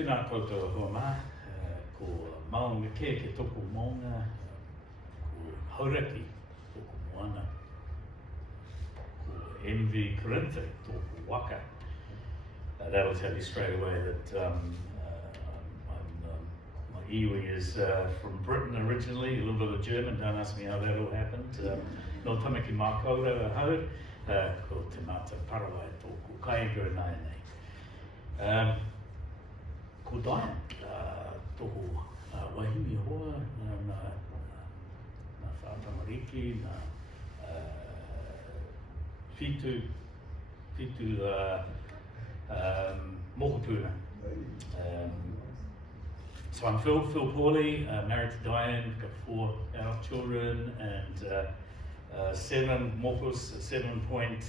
Tēnā koutou hoa mā, ko maunga ke toko maunga, ko hauraki toko moana, ko envy Korintha toko waka. That'll tell you straight away that my iwi is from Britain originally, a little bit of German, don't ask me how that all happened. No tamaki mā kaura hau, ko te mata parawai tōku kaigo nai nei. Ko Diane, tōku wahimi hoa, nā whātamariki, nā whitu mokopuna. So I'm Phil Pawley, married to Diane, got 4 adult children and 7 mokos, 7.9.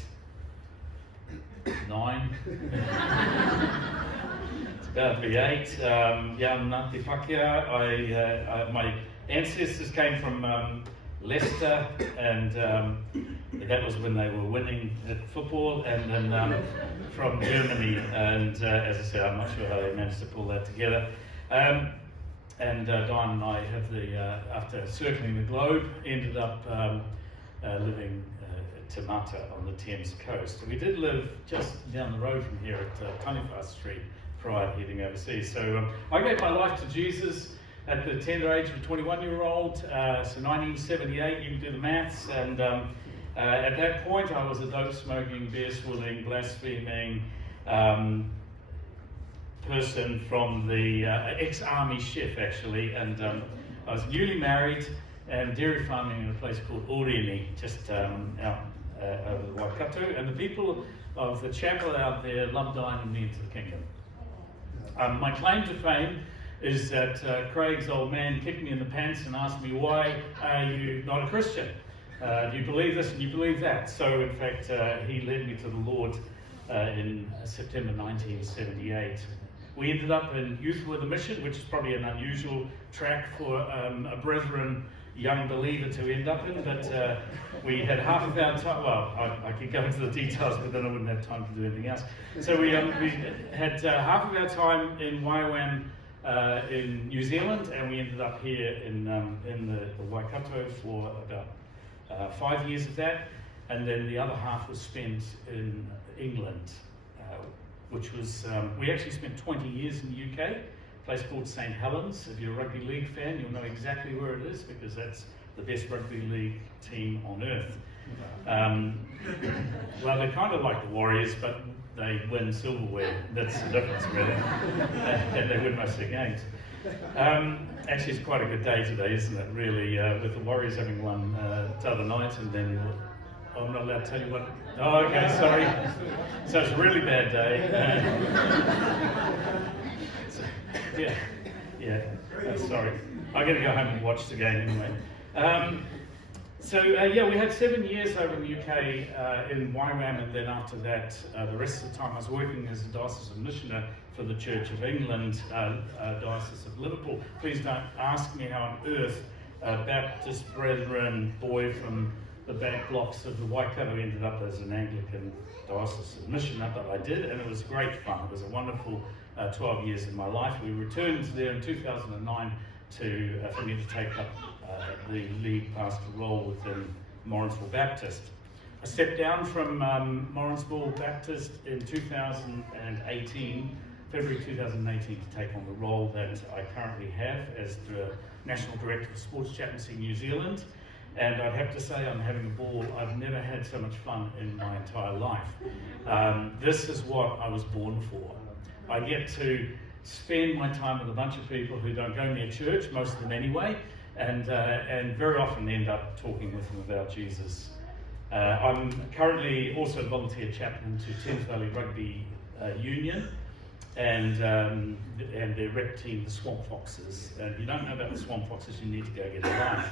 It's about to be 8. Young Ngāti Whakea. My ancestors came from Leicester, and that was when they were winning at football, and then from Germany, and as I said, I'm not sure how they managed to pull that together. And Diane and I have after circling the globe, ended up living at Te Mata on the Thames coast. We did live just down the road from here at Taniwha Street prior to heading overseas. So I gave my life to Jesus at the tender age of a 21-year-old, so 1978, you can do the maths, and at that point I was a dope-smoking, beer-swilling, blaspheming person from the ex-army chef actually, and I was newly married and dairy farming in a place called Oreni, just out over the Waikato, and the people of the chapel out there loved Diane me into the kingdom. My claim to fame is that Craig's old man kicked me in the pants and asked me, why are you not a Christian? Do you believe this and you believe that? So in fact, he led me to the Lord in September 1978. We ended up in Youth with a Mission, which is probably an unusual track for a brethren young believer to end up in, but we had half of our time, well, I could go into the details, but then I wouldn't have time to do anything else. So we had half of our time in YWAM in New Zealand, and we ended up here in the Waikato for about 5 years of that, and then the other half was spent in England, which was, we actually spent 20 years in the UK, a place called St Helens. If you're a rugby league fan, you'll know exactly where it is, because that's the best rugby league team on earth. Well, they're kind of like the Warriors, but they win silverware. That's the difference, really. And they win most of the games. Actually, it's quite a good day today, isn't it, really, with the Warriors having won the other night, and then I'm not allowed to tell you what. Oh, okay, sorry. So it's a really bad day. Sorry. I'm going to go home and watch the game anyway. Yeah, we had 7 years over in the UK in YWAM, and then after that, the rest of the time I was working as a diocesan missioner for the Church of England, Diocese of Liverpool. Please don't ask me how on earth a Baptist brethren boy from the back blocks of the Waikato ended up as an Anglican diocesan missioner, but I did, and it was great fun. It was a wonderful 12 years in my life. We returned there in 2009 for me to take up the lead pastoral role within Morrinsville Baptist. I stepped down from Morrinsville Baptist in 2018, February 2018, to take on the role that I currently have as the National Director of Sports Chaplains in New Zealand. And I'd have to say I'm having a ball. I've never had so much fun in my entire life. This is what I was born for. I get to spend my time with a bunch of people who don't go near church, most of them anyway, and very often end up talking with them about Jesus. I'm currently also a volunteer chaplain to Thames Valley Rugby Union, and their rep team, the Swamp Foxes. And if you don't know about the Swamp Foxes, you need to go get a life.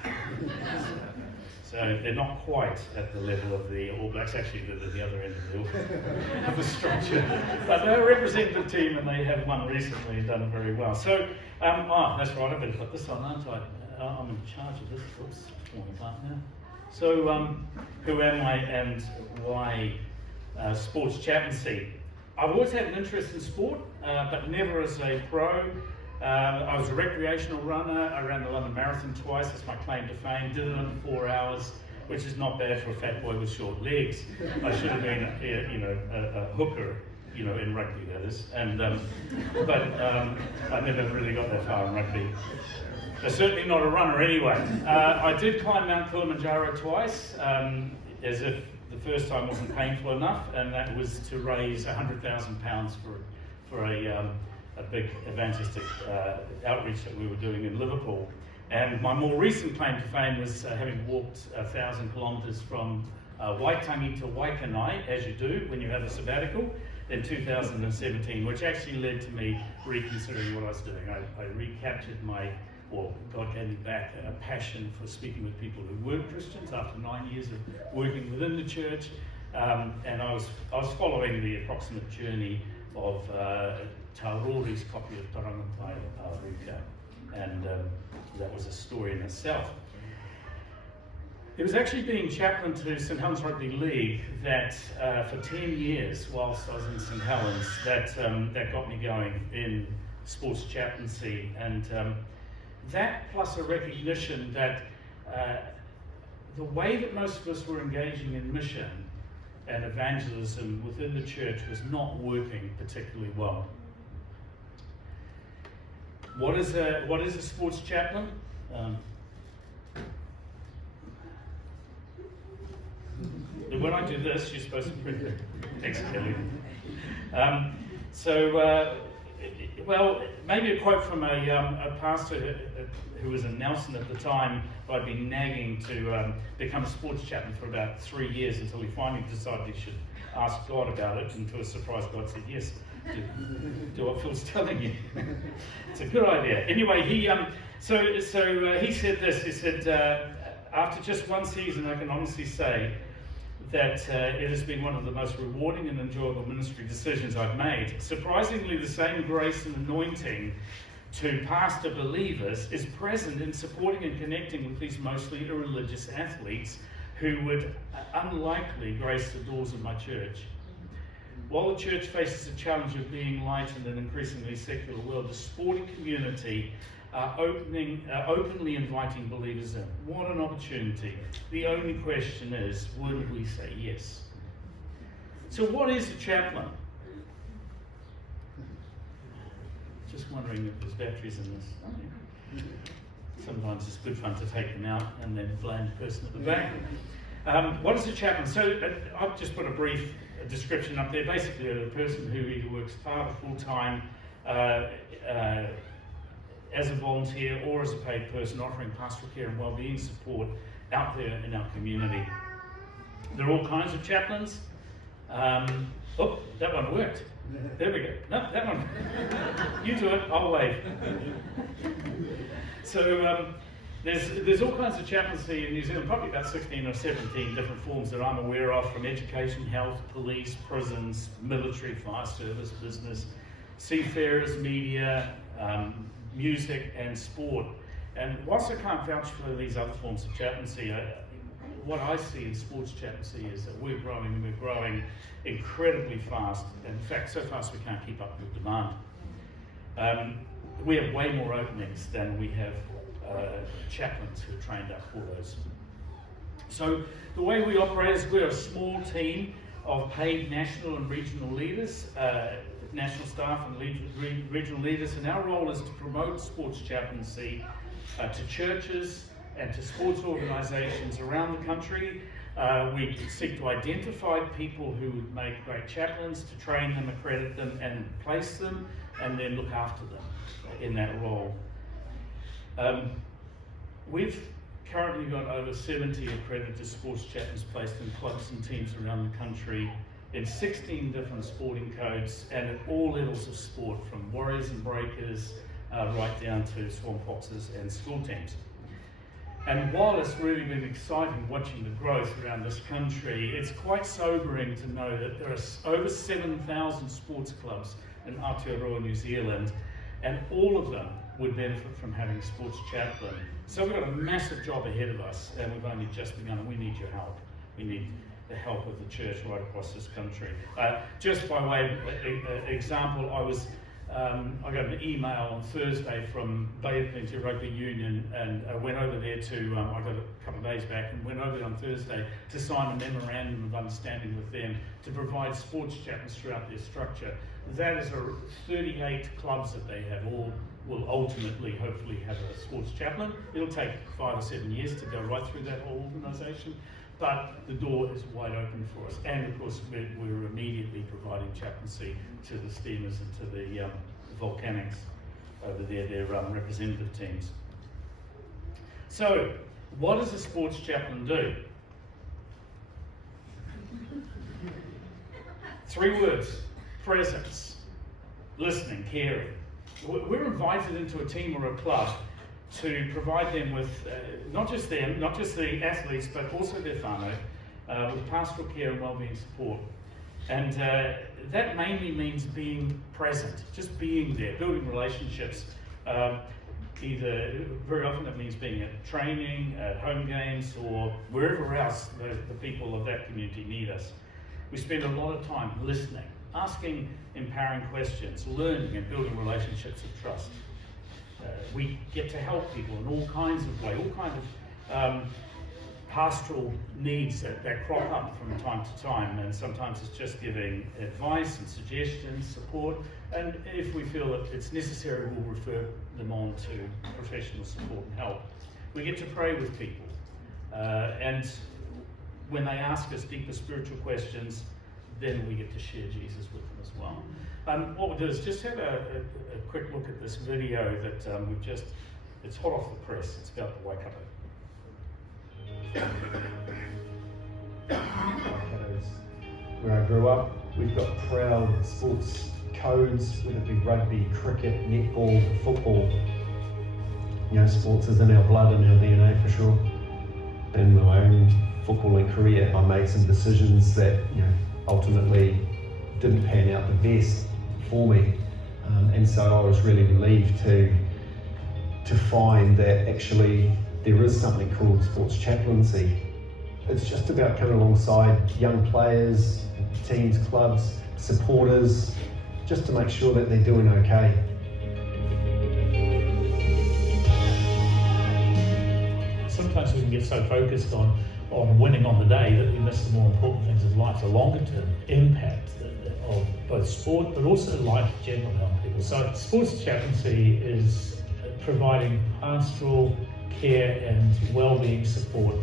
So they're not quite at the level of the All Blacks. Actually, they're at the other end of the structure. But they're a representative team, and they have won recently and done very well. So, that's right, I better put this on, aren't I? I'm in charge of this, of course. So, who am I and why sports chaplaincy? I've always had an interest in sport, but never as a pro. I was a recreational runner. I ran the London Marathon twice. That's my claim to fame. Did it in 4 hours, which is not bad for a fat boy with short legs. I should have been, a hooker, in rugby, that is. And but I never really got that far in rugby. But certainly not a runner anyway. I did climb Mount Kilimanjaro twice, as if the first time wasn't painful enough, and that was to raise £100,000 for a big evangelistic outreach that we were doing in Liverpool. And my more recent claim to fame was having walked 1,000 kilometres from Waitangi to Waikanae, as you do when you have a sabbatical, in 2017, which actually led to me reconsidering what I was doing. I recaptured God gave me back a passion for speaking with people who weren't Christians after 9 years of working within the church, and I was following the approximate journey of Taurori's copy of Tarangatai Ruka, and that was a story in itself. It was actually being chaplain to St Helens Rugby League that for 10 years whilst I was in St Helens that got me going in sports chaplaincy, and that plus a recognition that the way that most of us were engaging in mission and evangelism within the church was not working particularly well. What is a sports chaplain? When I do this, you're supposed to print it. Thanks, Kelly. Well, maybe a quote from a pastor who was in Nelson at the time, who I'd been nagging to become a sports chaplain for about 3 years until he finally decided he should ask God about it, and to his surprise, God said yes. Do what Phil's telling you. It's a good idea. Anyway, he said this. He said, after just one season, I can honestly say that it has been one of the most rewarding and enjoyable ministry decisions I've made. Surprisingly, the same grace and anointing to pastor believers is present in supporting and connecting with these mostly irreligious athletes who would unlikely grace the doors of my church. While the church faces the challenge of being light in an increasingly secular world, the sporting community are openly inviting believers in. What an opportunity. The only question is, will we say yes? So what is a chaplain? Just wondering if there's batteries in this. Oh, yeah. Sometimes it's good fun to take them out and then blame the person at the back. What is a chaplain? So I've just put a brief description up there. Basically, a person who either works part or full-time as a volunteer or as a paid person offering pastoral care and wellbeing support out there in our community. There are all kinds of chaplains. Oh, that one worked. There we go. No, that one. You do it, I'll wave. So there's all kinds of chaplaincy in New Zealand, probably about 16 or 17 different forms that I'm aware of, from education, health, police, prisons, military, fire service, business, seafarers, media, music and sport. And whilst I can't vouch for these other forms of chaplaincy, what I see in sports chaplaincy is that we're growing incredibly fast. In fact, so fast we can't keep up with demand. We have way more openings than we have chaplains who are trained up for those. So the way we operate is we're a small team of paid national and regional leaders, national staff and regional leaders, and our role is to promote sports chaplaincy to churches and to sports organisations around the country. We seek to identify people who would make great chaplains, to train them, accredit them and place them, and then look after them in that role. We've currently got over 70 accredited sports chaplains placed in clubs and teams around the country in 16 different sporting codes and at all levels of sport, from Warriors and Breakers right down to Swan Foxes and school teams. And while it's really been exciting watching the growth around this country, it's quite sobering to know that there are over 7,000 sports clubs in Aotearoa, New Zealand, and all of them would benefit from having a sports chaplain. So we've got a massive job ahead of us, and we've only just begun, and we need your help. We need the help of the church right across this country. Just by way of example, I got an email on Thursday from Bay of Plenty Rugby Union, and I went over there I got a couple of days back, and went over there on Thursday to sign a memorandum of understanding with them to provide sports chaplains throughout their structure. That is 38 clubs that they have, all will ultimately, hopefully, have a sports chaplain. It'll take 5 or 7 years to go right through that whole organisation, but the door is wide open for us. And of course, we're immediately providing chaplaincy to the Steamers and to the Volcanics over there, their representative teams. So, what does a sports chaplain do? 3 words: presence, listening, caring. We're invited into a team or a club to provide them with, not just the athletes, but also their whānau, with pastoral care and wellbeing support. And that mainly means being present, just being there, building relationships. Very often it means being at training, at home games, or wherever else the people of that community need us. We spend a lot of time listening, asking empowering questions, learning and building relationships of trust. We get to help people in all kinds of ways, all kinds of pastoral needs that crop up from time to time, and sometimes it's just giving advice and suggestions, support, and if we feel that it's necessary, we'll refer them on to professional support and help. We get to pray with people, and when they ask us deeper spiritual questions, then we get to share Jesus with them as well. What we'll do is just have a quick look at this video that it's hot off the press. It's about to wake up. Where I grew up, we've got proud sports codes, whether it be rugby, cricket, netball, football. You know, sports is in our blood and our DNA for sure. In my own footballing career, I made some decisions that, you know, ultimately didn't pan out the best for me, and so I was really relieved to find that actually there is something called sports chaplaincy. It's just about coming alongside young players, teams, clubs, supporters, just to make sure that they're doing okay. Sometimes we can get so focused on winning on the day that we miss the more important things of life, the longer term impact of both sport but also life generally on people. So sports chaplaincy is providing pastoral care and wellbeing support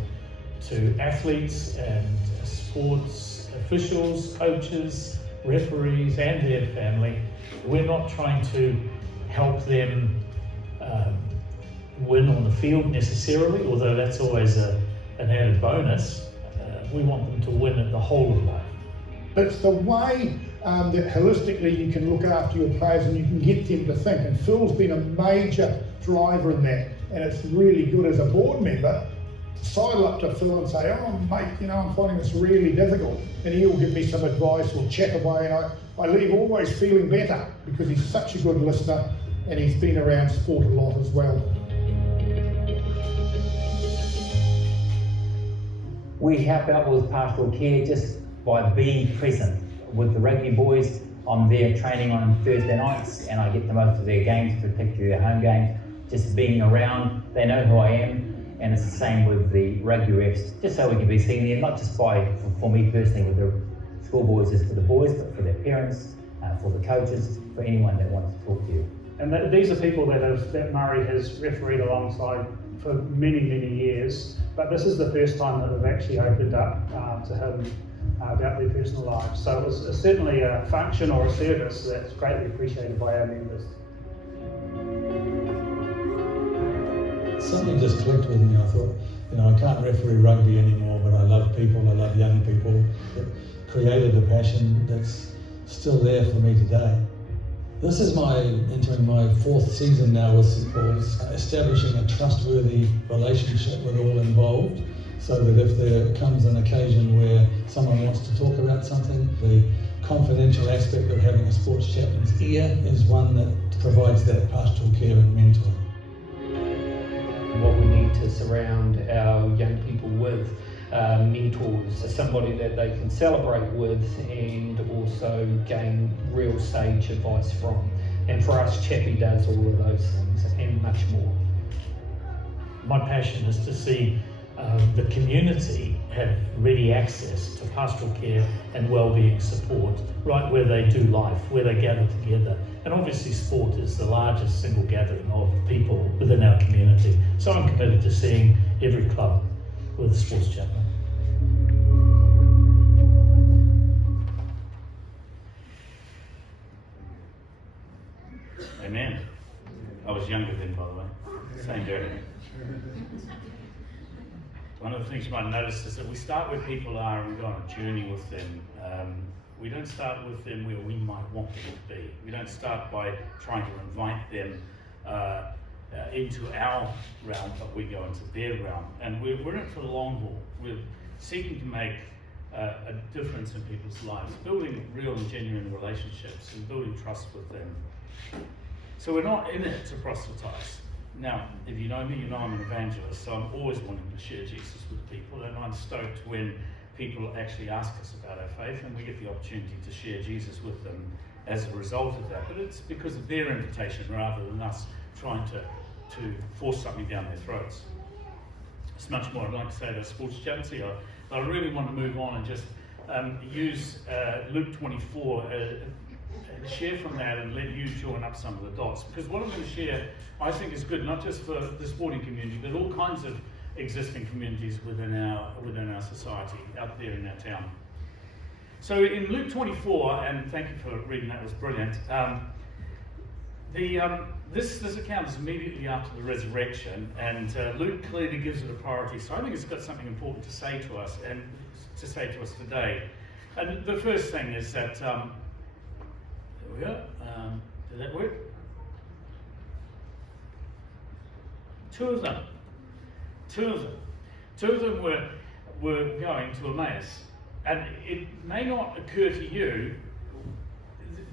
to athletes and sports officials, coaches, referees and their family. We're not trying to help them win on the field necessarily, although that's always an added bonus. We want them to win at the whole of life. It's the way that holistically you can look after your players and you can get them to think, and Phil's been a major driver in that, and it's really good as a board member to sidle up to Phil and say, oh mate, you know, I'm finding this really difficult, and he'll give me some advice or chat away, and I leave always feeling better because he's such a good listener and he's been around sport a lot as well. We help out with pastoral care just by being present. With the rugby boys, I'm there training on Thursday nights and I get to most of their games, particularly their home games. Just being around, they know who I am, and it's the same with the rugby refs, just so we can be seen there, not just for me personally with the schoolboys, just for the boys, but for their parents, for the coaches, for anyone that wants to talk to you. And these are people that Murray has refereed alongside for many, many years, but this is the first time that they've actually opened up to him about their personal lives. So it's certainly a function or a service that's greatly appreciated by our members. Something just clicked with me. I thought, you know, I can't referee rugby anymore, but I love people, I love young people. It created a passion that's still there for me today. This is entering my 4th season now with St Paul's, establishing a trustworthy relationship with all involved, so that if there comes an occasion where someone wants to talk about something, the confidential aspect of having a sports chaplain's ear is one that provides that pastoral care and mentoring. What we need to surround our young people with mentors, somebody that they can celebrate with and also gain real sage advice from. And for us, Chappie does all of those things and much more. My passion is to see the community have ready access to pastoral care and wellbeing support right where they do life, where they gather together. And obviously sport is the largest single gathering of people within our community. So I'm committed to seeing every club with a sports chaplain. Amen. I was younger then, by the way. Same day. One of the things you might notice is that we start where people are and we go on a journey with them. We don't start with them where we might want them to be. We don't start by trying to invite them into our realm, but we go into their realm. And we're in it for the long haul. We're seeking to make a difference in people's lives, building real and genuine relationships and building trust with them. So we're not in it to proselytize. Now, if you know me, you know I'm an evangelist, so I'm always wanting to share Jesus with people, and I'm stoked when people actually ask us about our faith and we get the opportunity to share Jesus with them as a result of that. But it's because of their invitation rather than us trying to force something down their throats. It's much more I'd like to say about Sports Chaplains here, but I really want to move on and just use Luke 24, share from that and let you join up some of the dots. Because what I'm going to share, I think, is good, not just for the sporting community, but all kinds of existing communities within our society, out there in our town. So in Luke 24, and thank you for reading that, it was brilliant. This account is immediately after the resurrection, and Luke clearly gives it a priority. So I think it's got something important to say to us, and to say to us today. And the first thing is that, there we go. Did that work? Two of them were going to Emmaus. And it may not occur to you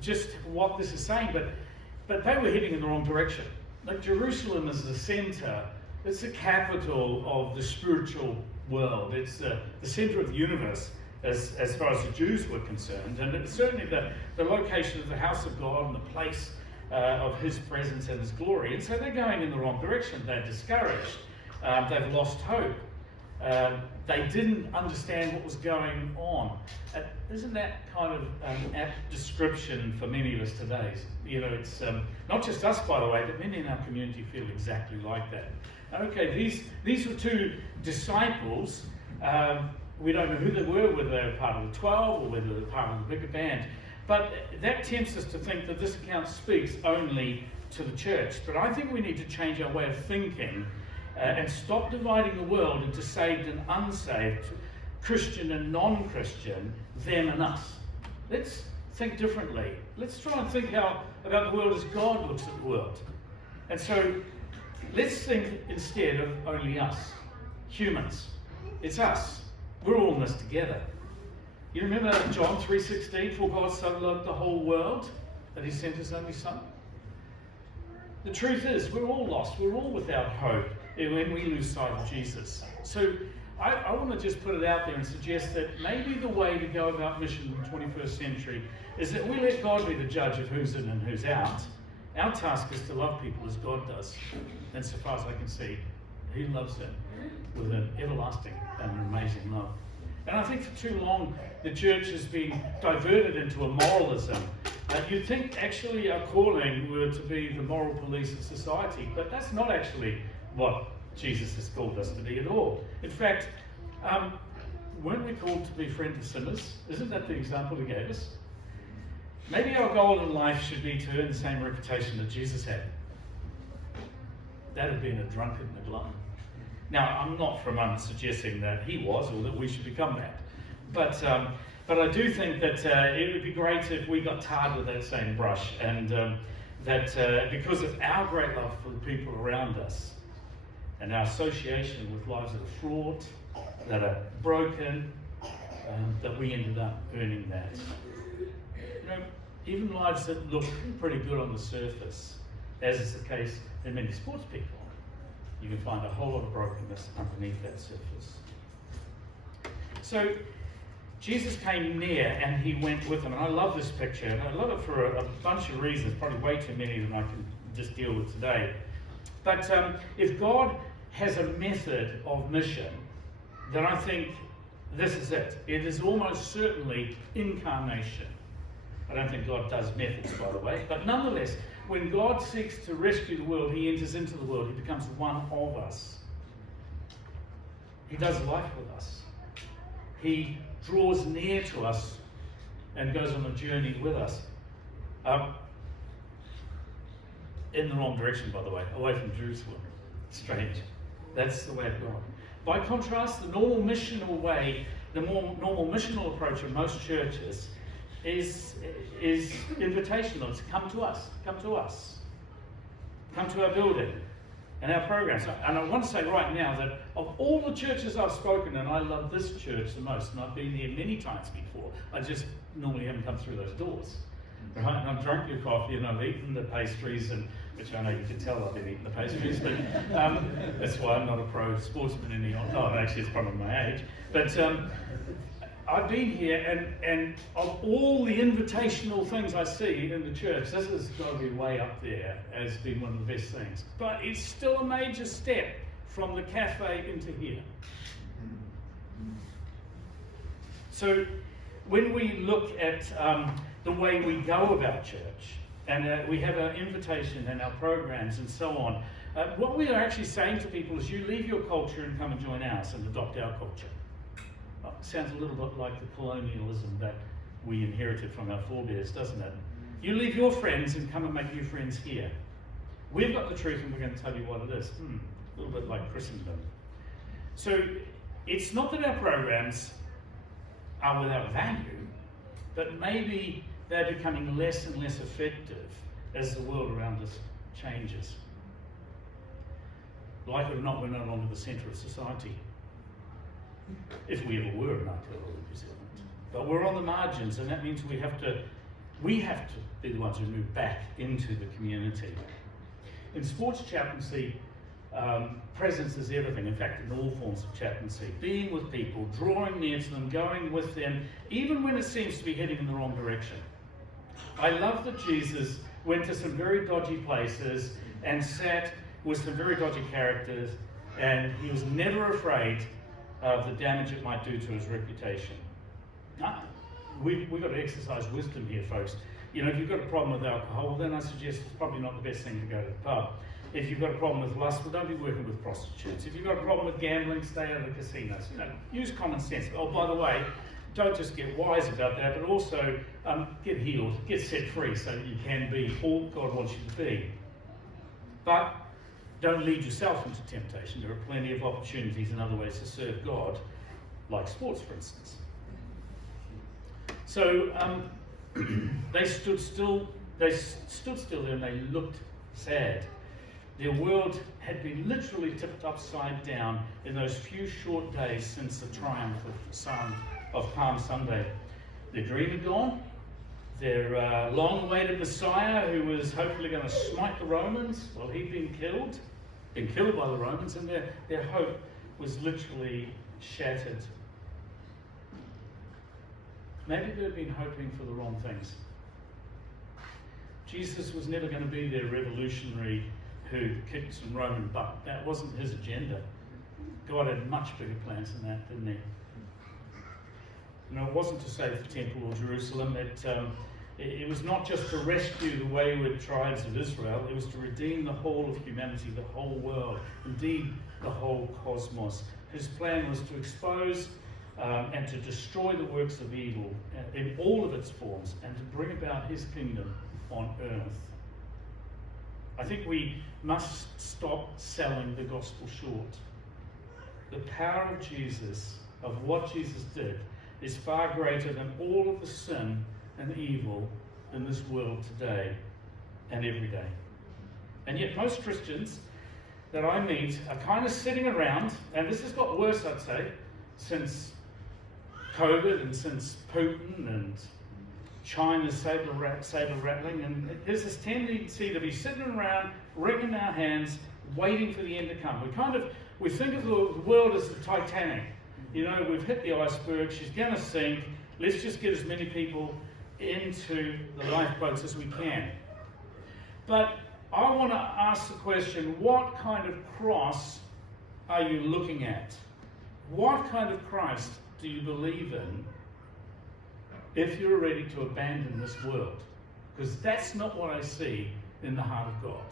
just what this is saying, but they were heading in the wrong direction. Like, Jerusalem is the center, it's the capital of the spiritual world. It's the center of the universe as far as the Jews were concerned. And it's certainly the location of the house of God and the place of his presence and his glory. And so they're going in the wrong direction. They're discouraged. They've lost hope. They didn't understand what was going on. Isn't that kind of apt description for many of us today? You know, it's not just us, by the way, but many in our community feel exactly like that. Okay, these were two disciples. We don't know who they were, whether they were part of the 12 or whether they were part of the bigger band. But that tempts us to think that this account speaks only to the church. But I think we need to change our way of thinking and stop dividing the world into saved and unsaved, Christian and non-Christian, them and us. Let's think differently. Let's try and think about the world as God looks at the world. And so let's think instead of only us, humans. It's us. We're all in this together. You remember John 3:16, for God so loved the whole world that he sent his only son? The truth is, we're all lost. We're all without hope when we lose sight of Jesus. So I want to just put it out there and suggest that maybe the way to go about mission in the 21st century is that we let God be the judge of who's in and who's out. Our task is to love people as God does. And so far as I can see, he loves them with an everlasting and an amazing love. And I think for too long, the church has been diverted into a moralism. You'd think actually our calling were to be the moral police of society, but that's not actually what Jesus has called us to be at all. In fact, weren't we called to be friends of sinners? Isn't that the example he gave us? Maybe our goal in life should be to earn the same reputation that Jesus had. That of being a drunkard and a glutton. Now, I'm not for a moment suggesting that he was or that we should become that. But I do think that it would be great if we got tarred with that same brush, and that because of our great love for the people around us and our association with lives that are fraught, that are broken, that we ended up earning that. You know, even lives that look pretty good on the surface, as is the case in many sports people, you can find a whole lot of brokenness underneath that surface. So Jesus came near and he went with them. And I love this picture, and I love it for a bunch of reasons, probably way too many than I can just deal with today. But if God has a method of mission, then I think this is it. It is almost certainly incarnation. I don't think God does methods, by the way, but nonetheless, when God seeks to rescue the world, he enters into the world, he becomes one of us. He does life with us. He draws near to us and goes on a journey with us. In the wrong direction, by the way, away from Jerusalem. Strange. That's the way of God. By contrast, the normal missional way, the more normal missional approach of most churches is invitational. It's come to us, come to us, come to our building and our programs. And I want to say right now that of all the churches I've spoken, and I love this church the most, and I've been here many times before, I just normally haven't come through those doors. Right? And I've drunk your coffee and I've eaten the pastries, and which I know you can tell I've been eating the pastries, but that's why I'm not a pro sportsman anymore. No, actually it's probably my age. But I've been here, and of all the invitational things I see in the church, this has got to be way up there as being one of the best things. But it's still a major step from the cafe into here. So when we look at the way we go about church, and we have our invitation and our programs and so on, what we are actually saying to people is you leave your culture and come and join ours and adopt our culture. Well, it sounds a little bit like the colonialism that we inherited from our forebears, doesn't it? You leave your friends and come and make new friends here. We've got the truth and we're going to tell you what it is. A little bit like Christendom. So it's not that our programs are without value, but maybe they're becoming less and less effective as the world around us changes. Like it or not, we're no longer the centre of society. If we ever were in Aotearoa, New Zealand. But we're on the margins, and that means we have to be the ones who move back into the community. In sports chaplaincy, presence is everything. In fact, in all forms of chaplaincy, being with people, drawing near to them, going with them, even when it seems to be heading in the wrong direction. I love that Jesus went to some very dodgy places and sat with some very dodgy characters, and he was never afraid of the damage it might do to his reputation. We've got to exercise wisdom here, folks. You know, if you've got a problem with alcohol, then I suggest it's probably not the best thing to go to the pub. If you've got a problem with lust, well, don't be working with prostitutes. If you've got a problem with gambling, stay out of the casinos. You know, use common sense. Oh, by the way, don't just get wise about that, but also get healed, get set free so that you can be all God wants you to be. But don't lead yourself into temptation. There are plenty of opportunities and other ways to serve God, like sports, for instance. So they stood still there and they looked sad. Their world had been literally tipped upside down in those few short days since the triumph of Palm Sunday. Their dream had gone. Their long-awaited Messiah, who was hopefully going to smite the Romans, well, he'd been killed by the Romans, and their hope was literally shattered. Maybe they'd been hoping for the wrong things. Jesus was never going to be their revolutionary who kicked some Roman butt. That wasn't his agenda. God had much bigger plans than that, didn't he? You know, it wasn't to save the temple or Jerusalem. It was not just to rescue the wayward tribes of Israel. It was to redeem the whole of humanity, the whole world, indeed the whole cosmos. His plan was to expose and to destroy the works of evil in all of its forms and to bring about his kingdom on earth. I think we must stop selling the gospel short. The power of Jesus, of what Jesus did, is far greater than all of the sin and evil in this world today and every day. And yet most Christians that I meet are kind of sitting around, and this has got worse, I'd say, since COVID and since Putin and China's saber rattling, and there's this tendency to be sitting around, wringing our hands, waiting for the end to come. We think of the world as the Titanic, you know, we've hit the iceberg, she's going to sink, let's just get as many people into the lifeboats as we can. But I want to ask the question, what kind of cross are you looking at? What kind of Christ do you believe in if you're ready to abandon this world? Because that's not what I see in the heart of God.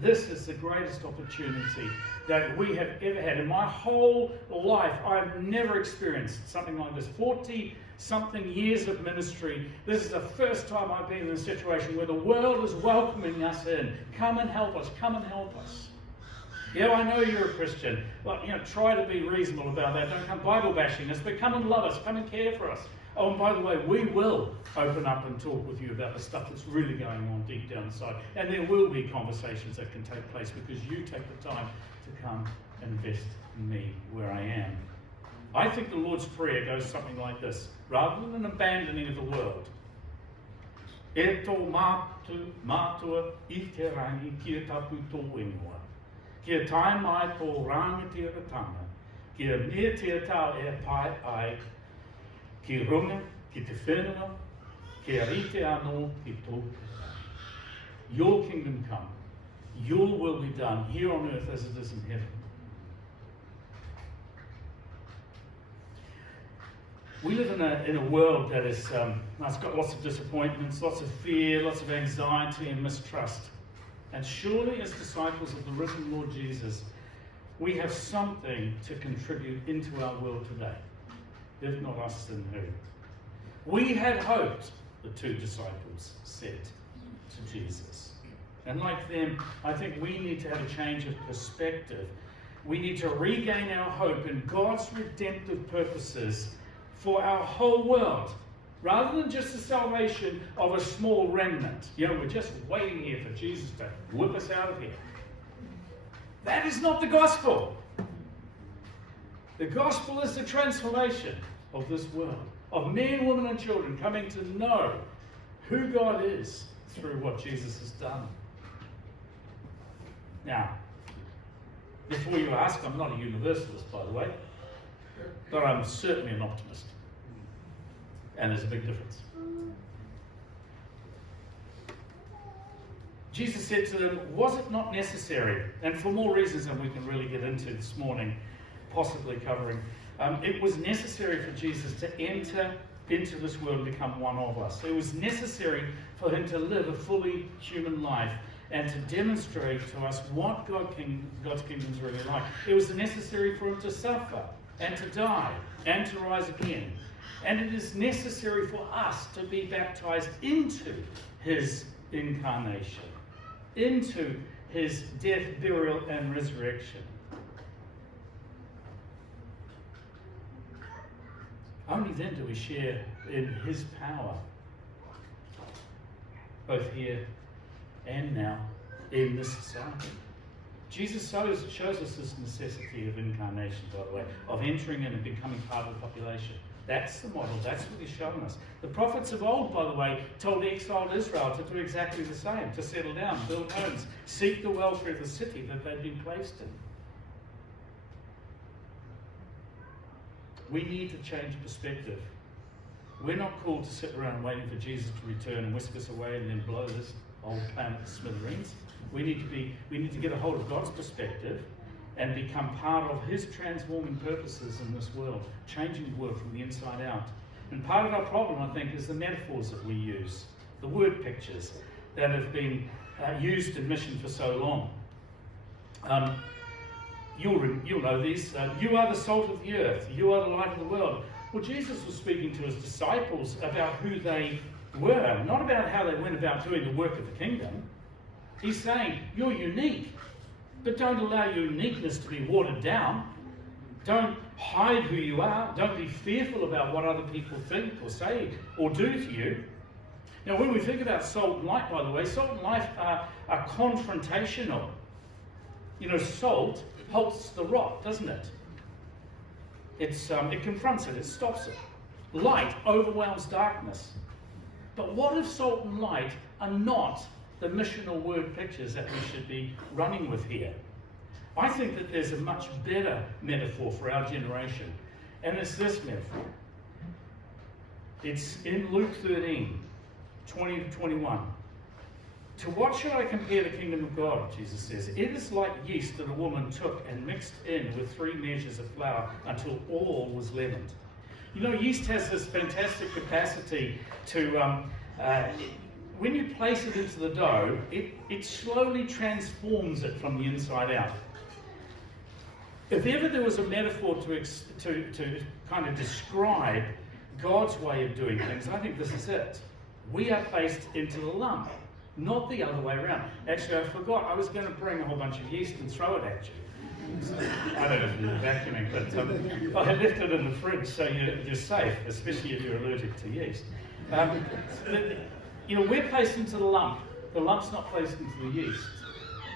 This is the greatest opportunity that we have ever had. In my whole life, I've never experienced something like this. 40-something years of ministry, this is the first time I've been in a situation where the world is welcoming us in. Come and help us, come and help us. Yeah, I know you're a Christian, but try to be reasonable about that. Don't come Bible bashing us, but come and love us, come and care for us. Oh, and by the way, we will open up and talk with you about the stuff that's really going on deep down inside. And there will be conversations that can take place because you take the time to come and invest in me where I am. I think the Lord's Prayer goes something like this. Rather than an abandoning of the world, E tō mātua I te rangi kia tapu tō whenua. Kia tae mai tō rangatira, kia mea tia tau e pai ai, ki runga, ki te whenua, kia rite anō ki tō. Your kingdom come, your will be done here on earth as it is in heaven. We live in a world that is, it's got lots of disappointments, lots of fear, lots of anxiety and mistrust. And surely as disciples of the risen Lord Jesus, we have something to contribute into our world today. If not us, then who? We had hoped, the two disciples said to Jesus. And like them, I think we need to have a change of perspective. We need to regain our hope in God's redemptive purposes for our whole world, rather than just the salvation of a small remnant. We're just waiting here for Jesus to whip us out of here. That is not the gospel. The gospel is the transformation of this world, of men, women, and children coming to know who God is through what Jesus has done. Now, before you ask, I'm not a universalist, by the way, but I'm certainly an optimist. And there's a big difference. Jesus said to them, was it not necessary? And for more reasons than we can really get into this morning, possibly covering, it was necessary for Jesus to enter into this world and become one of us. It was necessary for him to live a fully human life and to demonstrate to us what God's kingdom is really like. It was necessary for him to suffer and to die and to rise again. And it is necessary for us to be baptized into his incarnation, into his death, burial, and resurrection. Only then do we share in his power, both here and now in this society. Jesus shows us this necessity of incarnation, by the way, of entering in and becoming part of the population. That's the model. That's what he's shown us. The prophets of old, by the way, told the exiled Israel to do exactly the same, to settle down, build homes, seek the welfare of the city that they'd been placed in. We need to change perspective. We're not called to sit around waiting for Jesus to return and whisk us away and then blow this old planet to smithereens. We need to get a hold of God's perspective and become part of his transforming purposes in this world, changing the world from the inside out. And part of our problem, I think, is the metaphors that we use, the word pictures that have been used in mission for so long. You'll know these. You are the salt of the earth. You are the light of the world. Well, Jesus was speaking to his disciples about who they were, not about how they went about doing the work of the kingdom. He's saying, you're unique, but don't allow your uniqueness to be watered down. Don't hide who you are. Don't be fearful about what other people think or say or do to you. Now, when we think about salt and light, by the way, salt and light are confrontational. Salt halts the rot, doesn't it? It confronts it, it stops it. Light overwhelms darkness. But what if salt and light are not the missional word pictures that we should be running with here? I think that there's a much better metaphor for our generation, and it's this metaphor. It's in Luke 13, 20 to 21. To what should I compare the kingdom of God, Jesus says? It is like yeast that a woman took and mixed in with 3 measures of flour until all was leavened. You know, yeast has this fantastic capacity to, when you place it into the dough, it slowly transforms it from the inside out. If ever there was a metaphor to kind of describe God's way of doing things, I think this is it. We are placed into the lump, not the other way around. Actually, I forgot. I was going to bring a whole bunch of yeast and throw it at you. So, I don't know if you're vacuuming, but I left it in the fridge so you're safe, especially if you're allergic to yeast. You know, we're placed into the lump. The lump's not placed into the yeast.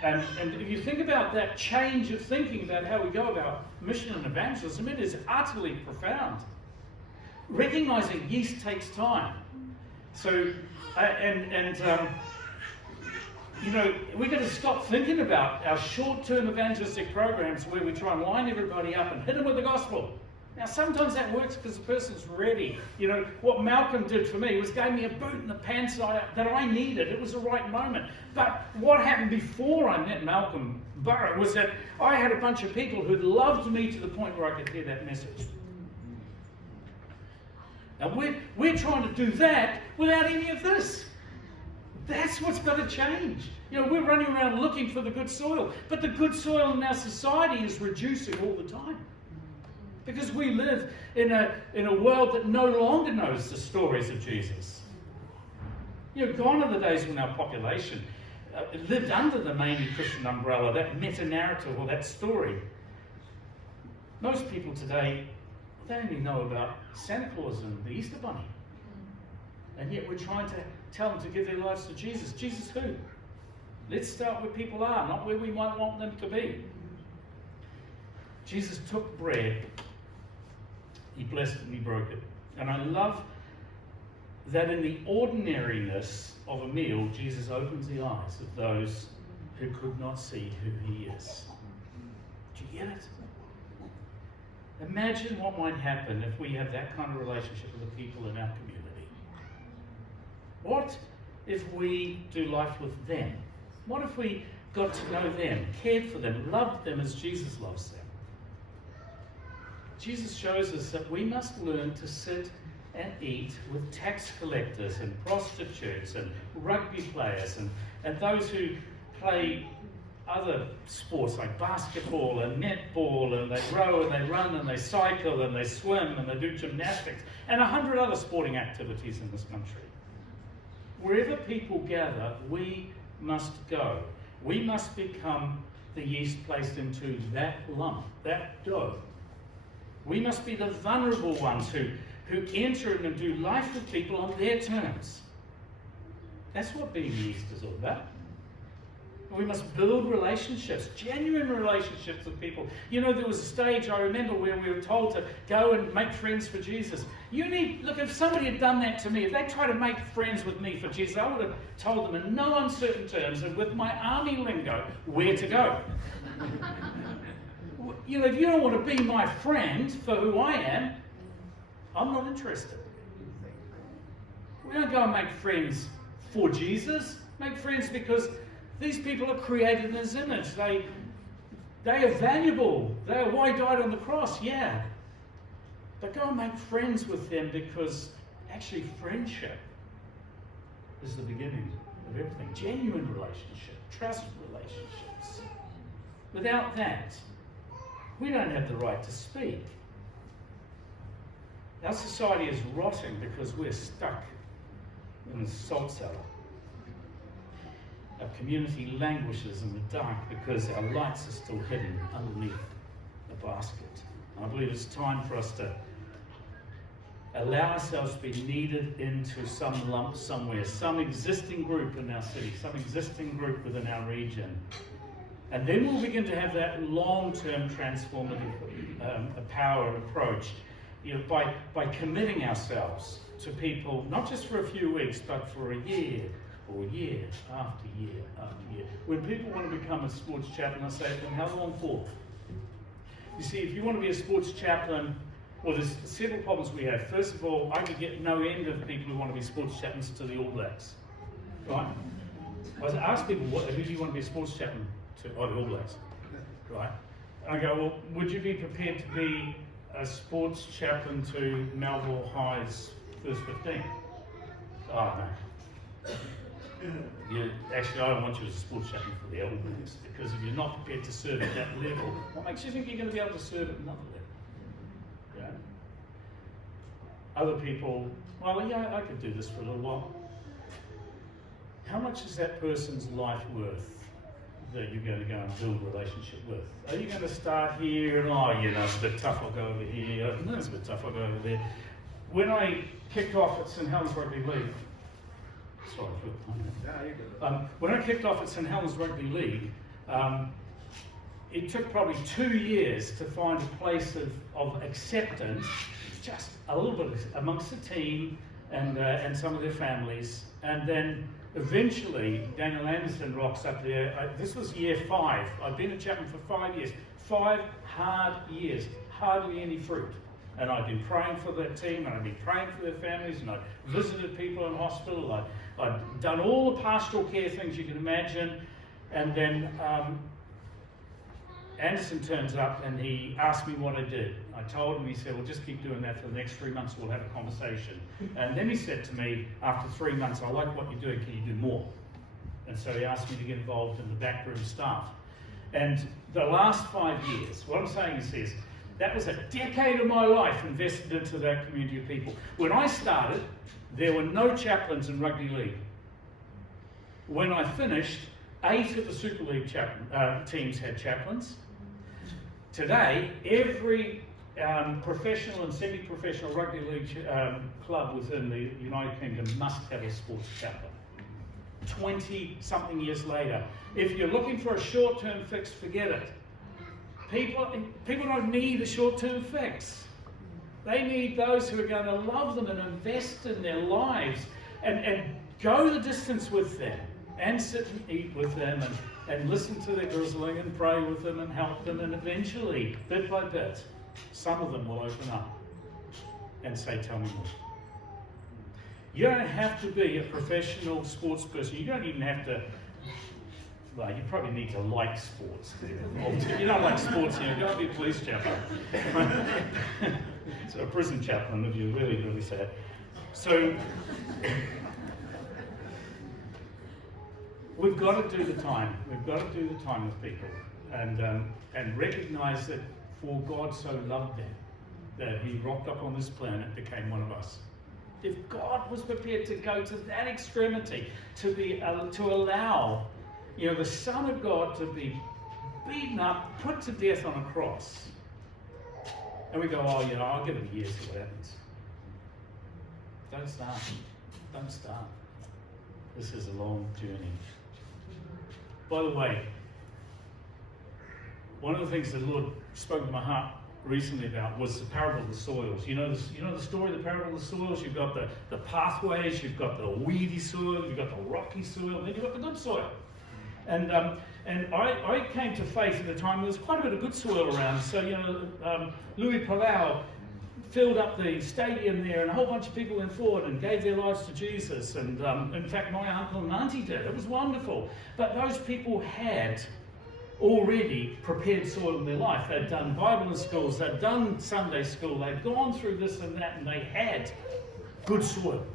And if you think about that change of thinking about how we go about mission and evangelism, it is utterly profound. Recognizing yeast takes time. So, you know, we've got to stop thinking about our short-term evangelistic programs where we try and line everybody up and hit them with the gospel. Now, sometimes that works because the person's ready. You know, what Malcolm did for me was gave me a boot in the pants that I needed. It was the right moment. But what happened before I met Malcolm Burrow was that I had a bunch of people who loved me to the point where I could hear that message. And we're trying to do that without any of this. That's what's got to change. You know, we're running around looking for the good soil, but the good soil in our society is reducing all the time. Because we live in a world that no longer knows the stories of Jesus. You know, gone are the days when our population lived under the mainly Christian umbrella, that meta-narrative or that story. Most people today, they only know about Santa Claus and the Easter Bunny. And yet we're trying to tell them to give their lives to Jesus. Jesus who? Let's start where people are, not where we might want them to be. Jesus took bread, he blessed it and he broke it. And I love that in the ordinariness of a meal, Jesus opens the eyes of those who could not see who he is. Do you get it? Imagine what might happen if we have that kind of relationship with the people in our community. What if we do life with them? What if we got to know them, cared for them, loved them as Jesus loves them? Jesus shows us that we must learn to sit and eat with tax collectors and prostitutes and rugby players and those who play other sports like basketball and netball, and they row and they run and they cycle and they swim and they do gymnastics and 100 other sporting activities in this country. Wherever people gather, we must go. We must become the yeast placed into that lump, that dough. We must be the vulnerable ones who enter in and do life with people on their terms. That's what being yeast is all about. We must build relationships, genuine relationships with people. You know, there was a stage I remember where we were told to go and make friends for Jesus. Look, if somebody had done that to me, if they tried to make friends with me for Jesus, I would have told them in no uncertain terms and with my army lingo where to go. You know, if you don't want to be my friend for who I am, I'm not interested. We don't go and make friends for Jesus. Make friends because these people are created in his image. They are valuable. They are why he died on the cross, yeah. But go and make friends with them because actually friendship is the beginning of everything. Genuine relationship, trust relationships. Without that, we don't have the right to speak. Our society is rotting because we're stuck in the salt cellar. Our community languishes in the dark because our lights are still hidden underneath the basket. I believe it's time for us to allow ourselves to be kneaded into some lump somewhere, some existing group in our city, some existing group within our region. And then we'll begin to have that long-term transformative power and approach, you know, by committing ourselves to people, not just for a few weeks, but for a year or year after year after year. When people want to become a sports chaplain, I say to them, how long for? You see, if you want to be a sports chaplain, well, there's several problems we have. First of all, I could get no end of people who want to be sports chaplains to the All Blacks, right? I ask people, who do you want to be a sports chaplain to? Oh, the All Blacks, right? I go, well, would you be prepared to be a sports chaplain to Melville High's first 15? Oh, no. Actually, I don't want you as a sports chaplain for the All Blacks, because if you're not prepared to serve at that level, what makes you think you're going to be able to serve at another level? Yeah. Other people, well, yeah, I could do this for a little while. How much is that person's life worth that you're going to go and build a relationship with? Are you going to start here and, oh, you know, it's a bit tough, I'll go over here, no, it's a bit tough, I'll go over there. When I kicked off at St Helens Rugby League, sorry for the time. When I kicked off at St Helens Rugby League, it took probably 2 years to find a place of acceptance, just a little bit amongst the team and some of their families. And then eventually, Daniel Anderson rocks up there. This was year 5. I've been a chaplain for 5 years. 5 hard years, hardly any fruit. And I've been praying for that team, and I've been praying for their families, and I've visited people in hospital. I've done all the pastoral care things you can imagine. And then Anderson turns up and he asked me what I did. I told him, he said, well, just keep doing that for the next 3 months, we'll have a conversation. And then he said to me, after 3 months, I like what you're doing, can you do more? And so he asked me to get involved in the backroom staff. And the last 5 years, what I'm saying is this, that was a decade of my life invested into that community of people. When I started, there were no chaplains in rugby league. When I finished, 8 of the Super League teams had chaplains. Today, every professional and semi-professional rugby league club within the United Kingdom must have a sports chaplain. 20-something years later. If you're looking for a short-term fix, forget it. People don't need a short-term fix. They need those who are going to love them and invest in their lives and go the distance with them and sit and eat with them and listen to their grizzling and pray with them and help them, and eventually, bit by bit, some of them will open up and say, tell me more. You don't have to be a professional sports person. You don't even have to, well, you probably need to like sports. If you don't like sports, you don't be a police chaplain. So a prison chaplain, if you're really, really sad. So we've got to do the time. We've got to do the time with people and recognize that for God so loved them that he rocked up on this planet, became one of us. If God was prepared to go to that extremity, to allow, you know, the Son of God to be beaten up, put to death on a cross, and we go, oh, you know, I'll give it a year, see what happens. Don't start. Don't start. This is a long journey. By the way, one of the things the Lord spoke to my heart recently about was the parable of the soils. You know the story of the parable of the soils? You've got the pathways, you've got the weedy soil, you've got the rocky soil, and then you've got the good soil. And I came to faith at the time there was quite a bit of good soil around. So, you know, Louis Palau filled up the stadium there, and a whole bunch of people went forward and gave their lives to Jesus. And in fact, my uncle and auntie did. It was wonderful. But those people had already prepared soil in their life. They'd done Bible in schools, they'd done Sunday school, they'd gone through this and that, and they had good soil.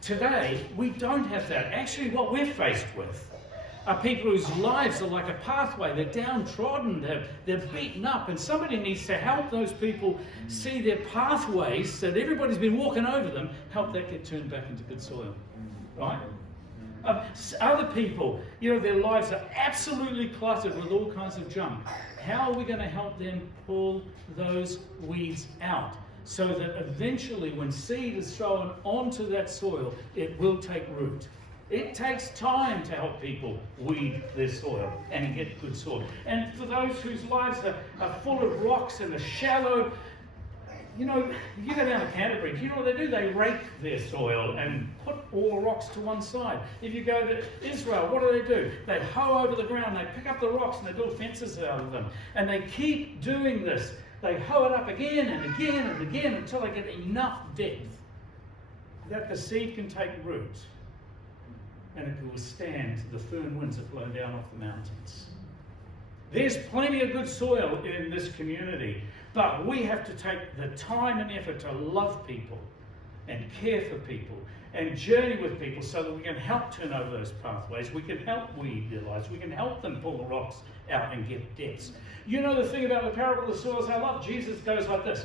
Today, we don't have that. Actually, what we're faced with are people whose lives are like a pathway. They're downtrodden, they're beaten up, and somebody needs to help those people see their pathways that everybody's been walking over them, help that get turned back into good soil, right? Other people, you know, their lives are absolutely cluttered with all kinds of junk. How are we going to help them pull those weeds out so that eventually when seed is thrown onto that soil, it will take root? It takes time to help people weed their soil and get good soil. And for those whose lives are full of rocks and are shallow, you know, you go down to Canterbury, do you know what they do? They rake their soil and put all the rocks to one side. If you go to Israel, what do? They hoe over the ground, they pick up the rocks and they build fences out of them. And they keep doing this. They hoe it up again and again and again until they get enough depth that the seed can take root and it can withstand the firm winds that blow down off the mountains. There's plenty of good soil in this community, but we have to take the time and effort to love people and care for people and journey with people so that we can help turn over those pathways, we can help weed their lives, we can help them pull the rocks out and get depths. You know the thing about the parable of the soils I love? Jesus goes like this.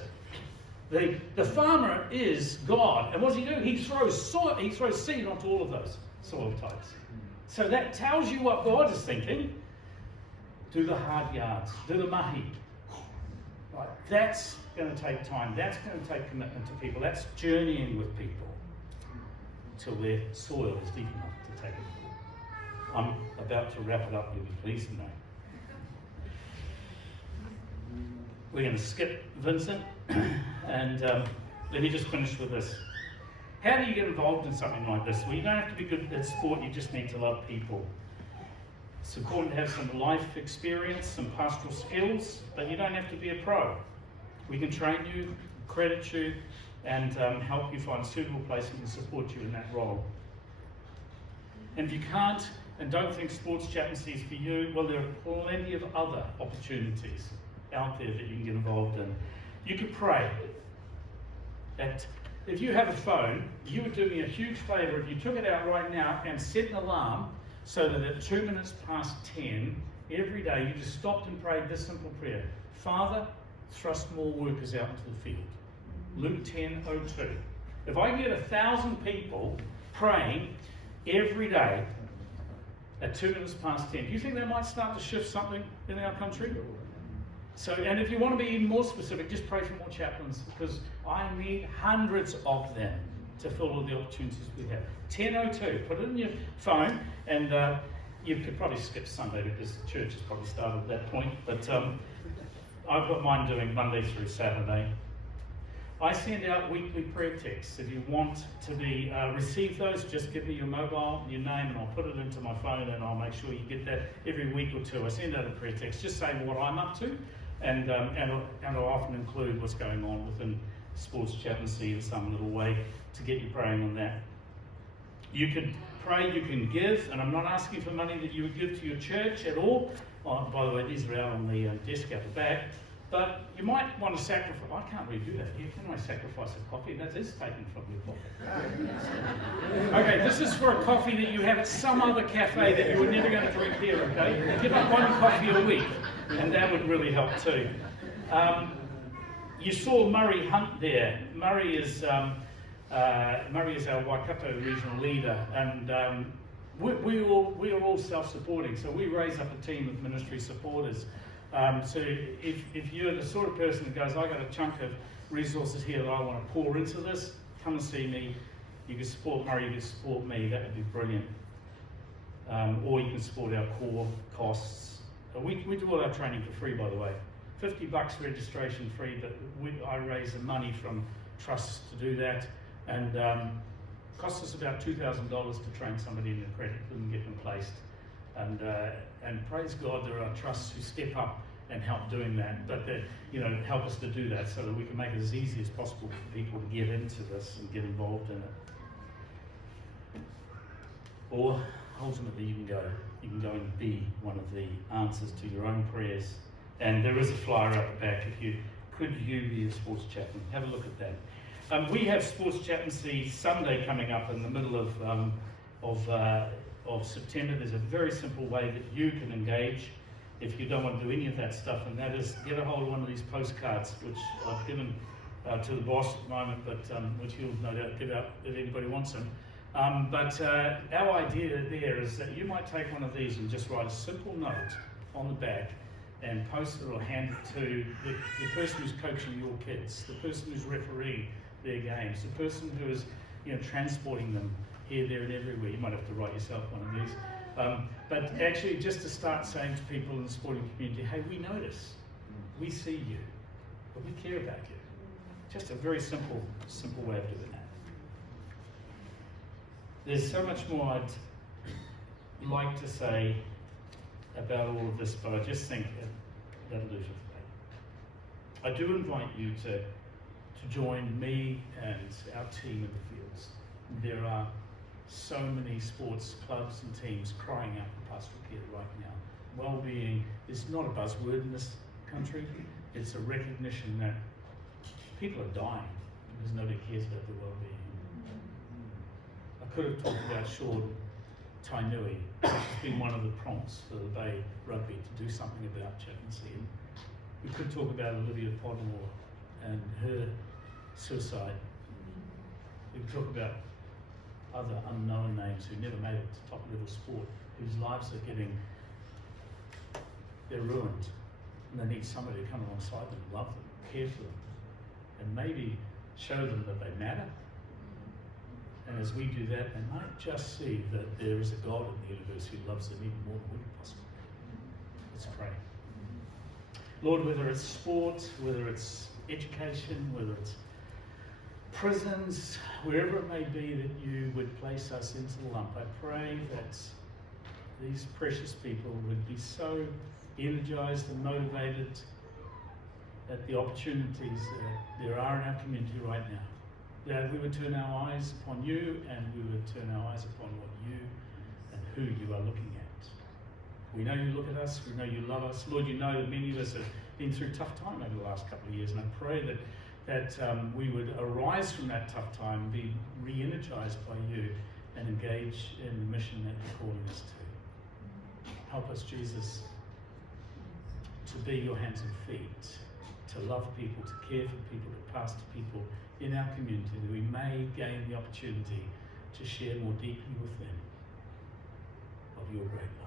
The farmer is God, and what does he do? He throws soil, he throws seed onto all of those soil types. So that tells you what God is thinking. Do the hard yards, do the mahi. Right? That's going to take time, that's going to take commitment to people, that's journeying with people until their soil is deep enough to take it. I'm about to wrap it up, you'll be pleased to know. We're going to skip Vincent, and let me just finish with this. How do you get involved in something like this? Well, you don't have to be good at sport, you just need to love people. It's important to have some life experience, some pastoral skills, but you don't have to be a pro. We can train you, credit you, and help you find a suitable place and support you in that role. And if you can't and don't think sports chaplaincy is for you, well, there are plenty of other opportunities out there that you can get involved in. You could pray. If you have a phone, you would do me a huge favour if you took it out right now and set an alarm so that at 2 minutes past 10 every day you just stopped and prayed this simple prayer. Father, thrust more workers out into the field. Luke 10:02. If I can get 1,000 people praying every day at 2 minutes past 10, do you think that might start to shift something in our country? So, and if you want to be even more specific, just pray for more chaplains, because I need hundreds of them to fill all the opportunities we have. 10:02, put it in your phone, and you could probably skip Sunday because church has probably started at that point, but I've got mine doing Monday through Saturday. I send out weekly prayer texts. If you want to be receive those, just give me your mobile, your name, and I'll put it into my phone, and I'll make sure you get that every week or two. I send out a prayer text just saying what I'm up to, and I'll often include what's going on within sports chaplaincy in some little way to get you praying on that. You can pray, you can give, and I'm not asking for money that you would give to your church at all. Oh, by the way, these are out on the desk out the back. But you might want to sacrifice. I can't really do that here. Can I sacrifice a coffee? That is taken from your pocket. Okay, this is for a coffee that you have at some other cafe that you were never going to drink here, okay? Give up one coffee a week, and that would really help too. You saw Murray Hunt there. Murray is our Waikato regional leader, and we are all self-supporting, so we raise up a team of ministry supporters. So if you're the sort of person that goes, I got a chunk of resources here that I want to pour into this, come and see me. You can support Murray, you can support me, that would be brilliant. Or you can support our core costs. We do all our training for free, by the way. $50 registration free, but I raise the money from trusts to do that, and costs us about $2,000 to train somebody in accredit and get them placed. And praise God, there are trusts who step up and help doing that, but they, help us to do that so that we can make it as easy as possible for people to get into this and get involved in it. Or ultimately, you can go and be one of the answers to your own prayers. And there is a flyer up the back. Could you be a sports chaplain? Have a look at that. We have sports chaplaincy Sunday coming up in the middle of September. There's a very simple way that you can engage if you don't want to do any of that stuff, and that is get a hold of one of these postcards, which I've given to the boss at the moment, but which he'll no doubt give out if anybody wants them. But our idea there is that you might take one of these and just write a simple note on the back and post it or hand it to the person who's coaching your kids, the person who's refereeing their games, the person who is transporting them here, there, and everywhere. You might have to write yourself one of these. But actually, just to start saying to people in the sporting community, hey, we notice, we see you, but we care about you. Just a very simple way of doing that. There's so much more I'd like to say about all of this, but I just think that'll do for today. I do invite you to join me and our team in the fields. There are so many sports clubs and teams crying out for pastoral care right now. Well-being is not a buzzword in this country. It's a recognition that people are dying because nobody cares about their well-being. I could have talked about Sean Tainui, which has been one of the prompts for the Bay Rugby to do something about chaplaincy. And we could talk about Olivia Podmore and her suicide. We could talk about other unknown names who never made it to top level sport, whose lives are they're ruined. And they need somebody to come alongside them, love them, care for them, and maybe show them that they matter. And as we do that, they might just see that there is a God in the universe who loves them even more than we can possibly. Let's pray. Lord, whether it's sport, whether it's education, whether it's prisons, wherever it may be that you would place us into the lump, I pray that these precious people would be so energized and motivated at the opportunities that there are in our community right now, that we would turn our eyes upon you and we would turn our eyes upon what you and who you are looking at. We know you look at us, we know you love us. Lord, you know that many of us have been through a tough time over the last couple of years, and I pray that we would arise from that tough time, be re-energized by you, and engage in the mission that you're calling us to. Help us, Jesus, to be your hands and feet, to love people, to care for people, to pastor people in our community, that we may gain the opportunity to share more deeply with them of your great love.